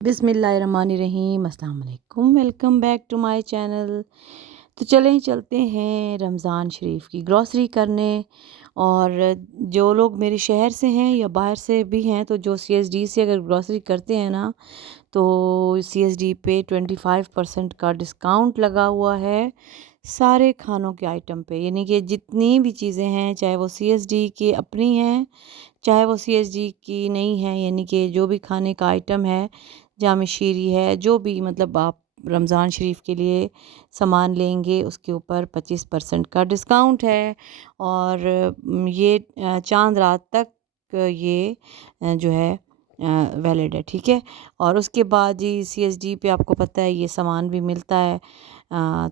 बिस्मिल्लाहिर्रहमानिर्रहीम, अस्सलाम वालेकुम। Welcome back to my channel. तो चलें चलते हैं रमज़ान शरीफ की ग्रॉसरी करने। और जो लोग मेरे शहर से हैं या बाहर से भी हैं, तो जो सीएसडी से अगर ग्रॉसरी करते हैं ना, तो सीएसडी पे 25% का डिस्काउंट लगा हुआ है सारे खानों के आइटम पे। यानी कि जितनी भी चीज़ें हैं, चाहे वो सीएसडी की अपनी हैं, चाहे वो सीएसडी की नहीं है, यानी कि जो भी खाने का आइटम है, जामे शीरी है, जो भी मतलब आप रमज़ान शरीफ के लिए सामान लेंगे उसके ऊपर 25% का डिस्काउंट है। और ये चांद रात तक ये जो है वैलिड है, ठीक है। और उसके बाद जी सीएसडी पे आपको पता है ये सामान भी मिलता है।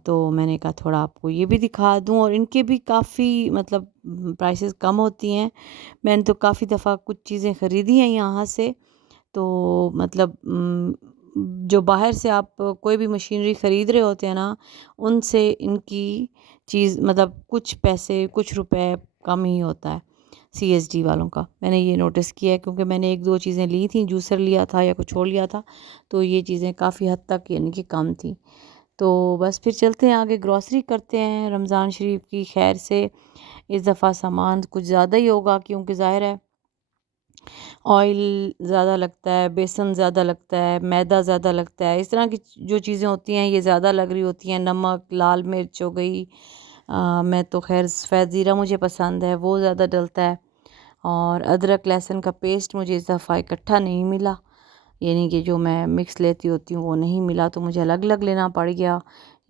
तो मैंने कहा थोड़ा आपको ये भी दिखा दूं। और इनके भी काफ़ी मतलब प्राइसेस कम होती हैं। मैंने तो काफ़ी दफ़ा कुछ चीज़ें ख़रीदी हैं यहाँ से। तो मतलब जो बाहर से आप कोई भी मशीनरी ख़रीद रहे होते हैं ना, उनसे इनकी चीज़ मतलब कुछ पैसे कुछ रुपए कम ही होता है सीएसडी वालों का। मैंने ये नोटिस किया है, क्योंकि मैंने 1-2 चीज़ें ली थी, जूसर लिया था या कुछ और लिया था, तो ये चीज़ें काफ़ी हद तक यानी कि कम थी। तो बस फिर चलते हैं आगे, ग्रॉसरी करते हैं रमज़ान शरीफ की खैर से। इस दफ़ा सामान कुछ ज़्यादा ही होगा, क्योंकि ज़ाहिर है ऑयल ज़्यादा लगता है, बेसन ज़्यादा लगता है, मैदा ज़्यादा लगता है। इस तरह की जो चीज़ें होती हैं ये ज़्यादा लग रही होती हैं। नमक, लाल मिर्च हो गई, मैं तो ख़ैर सफ़ेद ज़ीरा मुझे पसंद है, वो ज़्यादा डलता है। और अदरक लहसुन का पेस्ट मुझे इस दफ़ा इकट्ठा नहीं मिला, यानी कि जो मैं मिक्स लेती होती हूँ वो नहीं मिला, तो मुझे अलग-अलग लेना पड़ गया।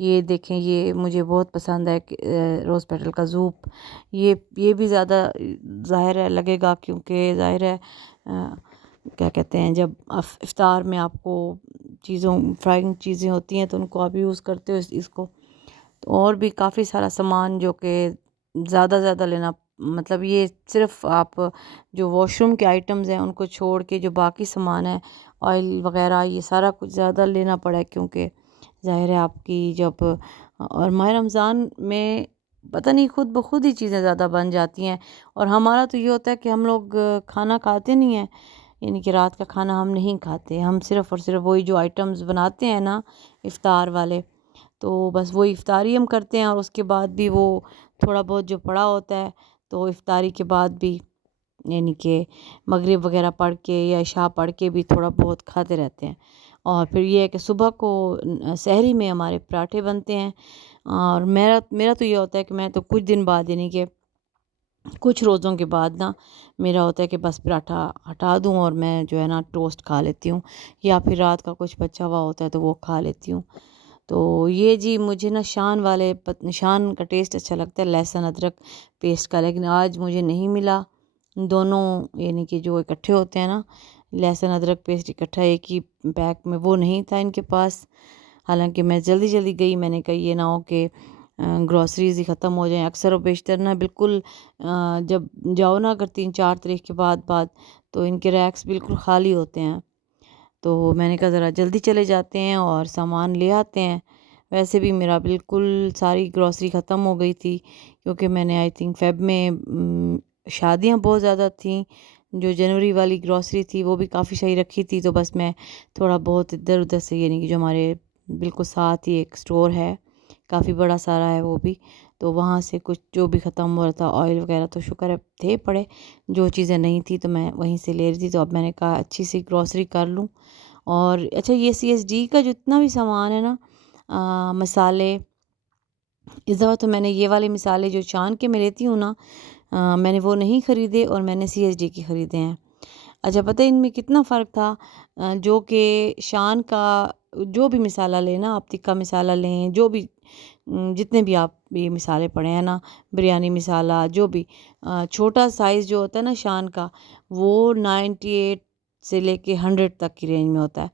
ये देखें, ये मुझे बहुत पसंद है कि रोज़ पेटल का सूप। ये भी ज़्यादा ज़ाहिर है लगेगा, क्योंकि ज़ाहिर है क्या कहते हैं, जब इफ्तार में आपको चीज़ों फ्राइंग चीज़ें होती हैं तो उनको आप यूज़ करते हो इसको। तो और भी काफ़ी सारा सामान जो कि ज़्यादा लेना, मतलब ये सिर्फ़ आप जो वॉशरूम के आइटम्स हैं उनको छोड़ के जो बाकी सामान है, ऑयल वग़ैरह, ये सारा कुछ ज़्यादा लेना पड़ा है, क्योंकि ज़ाहिर है आपकी जब और माह रमज़ान में पता नहीं खुद ब खुद ही चीज़ें ज़्यादा बन जाती हैं। और हमारा तो ये होता है कि हम लोग खाना खाते नहीं हैं, यानी कि रात का खाना हम नहीं खाते। हम सिर्फ़ और सिर्फ़ वही जो आइटम्स बनाते हैं ना इफ़्तार वाले, तो बस वही इफ़्तारी हम करते हैं। और उसके बाद भी वो थोड़ा बहुत जो पड़ा होता है, तो इफ़्तारी के बाद भी यानी कि मगरिब वगैरह पढ़ के या इशा पढ़ के भी थोड़ा बहुत खाते रहते हैं। और फिर ये है कि सुबह को सहरी में हमारे पराठे बनते हैं। और मेरा मेरा तो ये होता है कि मैं तो कुछ दिन बाद, यानी कि कुछ रोज़ों के बाद ना, मेरा होता है कि बस पराठा हटा दूँ और मैं जो है ना टोस्ट खा लेती हूँ, या फिर रात का कुछ बचा हुआ होता है तो वो खा लेती हूँ। तो ये जी मुझे ना शान का टेस्ट अच्छा लगता है, लहसुन अदरक पेस्ट का, लेकिन आज मुझे नहीं मिला। दोनों यानी कि जो इकट्ठे होते हैं ना, लहसुन अदरक पेस्ट इकट्ठा एक ही पैक में, वो नहीं था इनके पास। हालाँकि मैं जल्दी-जल्दी गई, मैंने कहा ये ना हो कि ग्रॉसरीज़ ही ख़त्म हो जाएँ। अक्सर और बेशतर ना बिल्कुल जब जाओ ना अगर 3-4 तारीख के बाद तो इनके रैक्स बिल्कुल ख़ाली होते हैं। तो मैंने कहा ज़रा जल्दी चले जाते हैं और सामान ले आते हैं। वैसे भी मेरा बिल्कुल सारी ग्रॉसरी ख़त्म हो गई थी, क्योंकि मैंने आई थिंक फ़ेब में शादियाँ बहुत ज़्यादा थीं। जो जनवरी वाली ग्रॉसरी थी वो भी काफ़ी सही रखी थी, तो बस मैं थोड़ा बहुत इधर-उधर से, यानी कि जो हमारे बिल्कुल साथ ही एक स्टोर है, काफ़ी बड़ा सारा है वो भी, तो वहाँ से कुछ जो भी ख़त्म हो रहा था ऑयल वगैरह, तो शुक्र है थे पड़े। जो चीज़ें नहीं थी तो मैं वहीं से ले रही थी, तो अब मैंने कहा अच्छी सी ग्रॉसरी कर लूँ। और अच्छा, ये सीएसडी का जितना भी सामान है ना, मसाले, इस दफ़ा तो मैंने ये वाले मसाले जो चान के मैं लेती हूँ ना, मैंने वो नहीं ख़रीदे और मैंने सीएसडी के ख़रीदे हैं। अच्छा, पता है इनमें कितना फ़र्क था? जो कि शान का जो भी मसाला लें ना आप, तिक्का मसाला लें, जो भी जितने भी आप ये मसाले पड़े हैं ना, बिरयानी मसाला जो भी, छोटा साइज़ जो होता है ना शान का, वो 98 से लेके 100 तक की रेंज में होता है।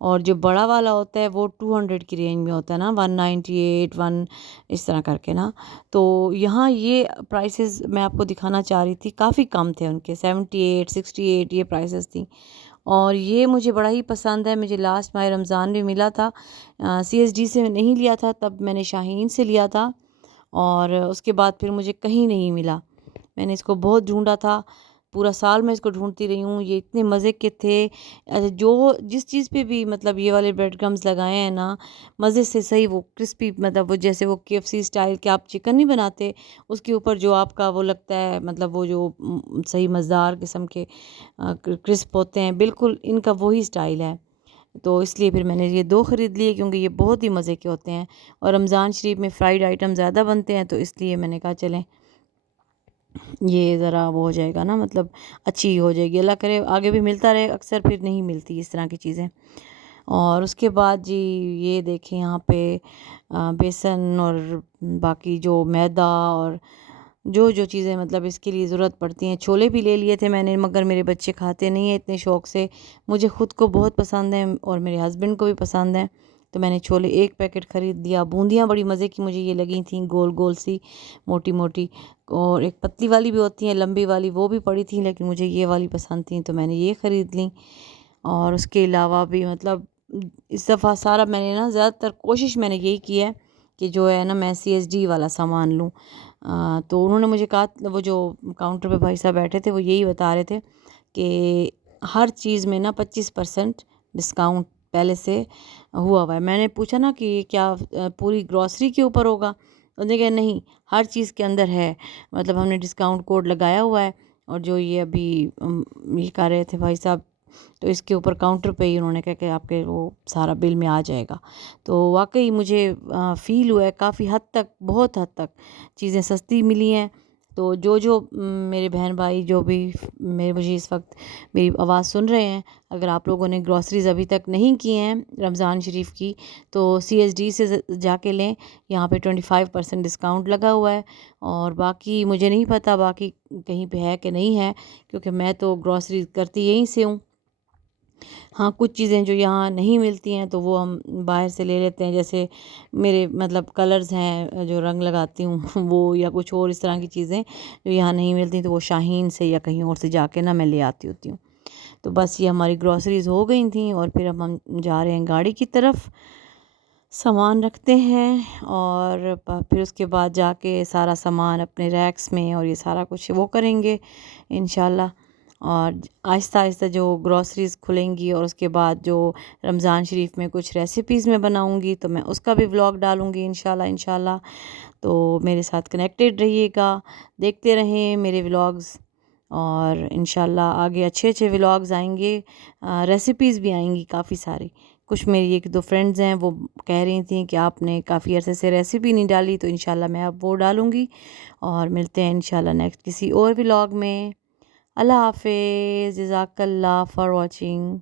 और जो बड़ा वाला होता है वो 200 की रेंज में होता है ना, 198 1 इस तरह करके ना। तो यहाँ ये प्राइसेस मैं आपको दिखाना चाह रही थी, काफ़ी कम थे उनके, 78 68 ये प्राइसेस थी। और ये मुझे बड़ा ही पसंद है, मुझे लास्ट माह रमज़ान में मिला था। सीएसडी से नहीं लिया था, तब मैंने शाहीन से लिया था, और उसके बाद फिर मुझे कहीं नहीं मिला। मैंने इसको बहुत ढूंढा था, पूरा साल मैं इसको ढूंढती रही हूँ, ये इतने मज़े के थे। जो जिस चीज़ पे भी मतलब ये वाले ब्रेड क्रम्स लगाए हैं ना, मज़े से सही वो क्रिस्पी, मतलब वो जैसे वो KFC स्टाइल के आप चिकन नहीं बनाते, उसके ऊपर जो आपका वो लगता है, मतलब वो जो सही मज़ेदार किस्म के क्रिस्प होते हैं, बिल्कुल इनका वही स्टाइल है। तो इसलिए फिर मैंने ये 2 ख़रीद लिए, क्योंकि ये बहुत ही मज़े के होते हैं और रमज़ान शरीफ में फ्राइड आइटम ज़्यादा बनते हैं, तो इसलिए मैंने कहा चलें ये ज़रा वो हो जाएगा ना, मतलब अच्छी हो जाएगी, अल्लाह करे आगे भी मिलता रहे, अक्सर फिर नहीं मिलती इस तरह की चीज़ें। और उसके बाद जी ये देखें यहाँ पे बेसन और बाकी जो मैदा और जो चीज़ें मतलब इसके लिए ज़रूरत पड़ती हैं, छोले भी ले लिए थे मैंने, मगर मेरे बच्चे खाते नहीं हैं इतने शौक़ से। मुझे ख़ुद को बहुत पसंद है और मेरे हस्बैंड को भी पसंद है, तो मैंने छोले 1 पैकेट ख़रीद लिया। बूंदियाँ बड़ी मज़े की मुझे ये लगी थी, गोल गोल सी, मोटी मोटी, और एक पतली वाली भी होती हैं, लंबी वाली, वो भी पड़ी थी, लेकिन मुझे ये वाली पसंद थी तो मैंने ये ख़रीद ली। और उसके अलावा भी मतलब इस दफ़ा सारा मैंने ना ज़्यादातर कोशिश मैंने यही की है कि जो है ना मैं CSD वाला सामान लूँ। तो उन्होंने मुझे कहा, वो जो काउंटर पे भाई साहब बैठे थे वो यही बता रहे थे कि हर चीज़ में ना 25% डिस्काउंट पहले से हुआ हुआ है। मैंने पूछा ना कि क्या पूरी ग्रॉसरी के ऊपर होगा? उन्होंने कहा नहीं, हर चीज़ के अंदर है, मतलब हमने डिस्काउंट कोड लगाया हुआ है। और जो ये अभी ये कह रहे थे भाई साहब, तो इसके ऊपर काउंटर पे ही उन्होंने कहा कि आपके वो सारा बिल में आ जाएगा। तो वाक़ई मुझे फ़ील हुआ है काफ़ी हद तक, बहुत हद तक चीज़ें सस्ती मिली हैं। तो जो मेरे बहन भाई जो भी मेरे मुझे इस वक्त मेरी आवाज़ सुन रहे हैं, अगर आप लोगों ने ग्रॉसरीज़ अभी तक नहीं की हैं रमज़ान शरीफ की, तो CSD से जाके लें, यहाँ पे 25% डिस्काउंट लगा हुआ है। और बाकी मुझे नहीं पता बाकी कहीं पे है कि नहीं है, क्योंकि मैं तो ग्रॉसरी करती यहीं से हूँ। हाँ, कुछ चीज़ें जो यहाँ नहीं मिलती हैं तो वो हम बाहर से ले लेते हैं, जैसे मेरे मतलब कलर्स हैं जो रंग लगाती हूँ वो, या कुछ और इस तरह की चीज़ें जो यहाँ नहीं मिलती, तो वो शाहीन से या कहीं और से जाके ना मैं ले आती होती हूँ। तो बस ये हमारी ग्रॉसरीज़ हो गई थी और फिर अब हम जा रहे हैं गाड़ी की तरफ, सामान रखते हैं और फिर उसके बाद जाके सारा सामान अपने रैक्स में और ये सारा कुछ वो करेंगे इंशाल्लाह। और आहिस्ता आहिस्ता जो ग्रॉसरीज़ खुलेंगी और उसके बाद जो रमज़ान शरीफ में कुछ रेसिपीज़ मैं बनाऊंगी, तो मैं उसका भी व्लॉग डालूंगी इंशाल्लाह इंशाल्लाह। तो मेरे साथ कनेक्टेड रहिएगा, देखते रहें मेरे व्लॉग्स, और इंशाल्लाह आगे अच्छे अच्छे व्लॉग्स आएंगे, रेसिपीज़ भी आएंगी काफ़ी सारी। कुछ मेरी 1-2 फ्रेंड्स हैं वो कह रही थी कि आपने काफ़ी अरसे से रेसिपी नहीं डाली, तो इंशाल्लाह मैं अब वो डालूंगी। और मिलते हैं इंशाल्लाह नेक्स्ट किसी और व्लॉग में। अल्लाह हाफ़िज़, जज़ाकल्लाह फ़ॉर वॉचिंग।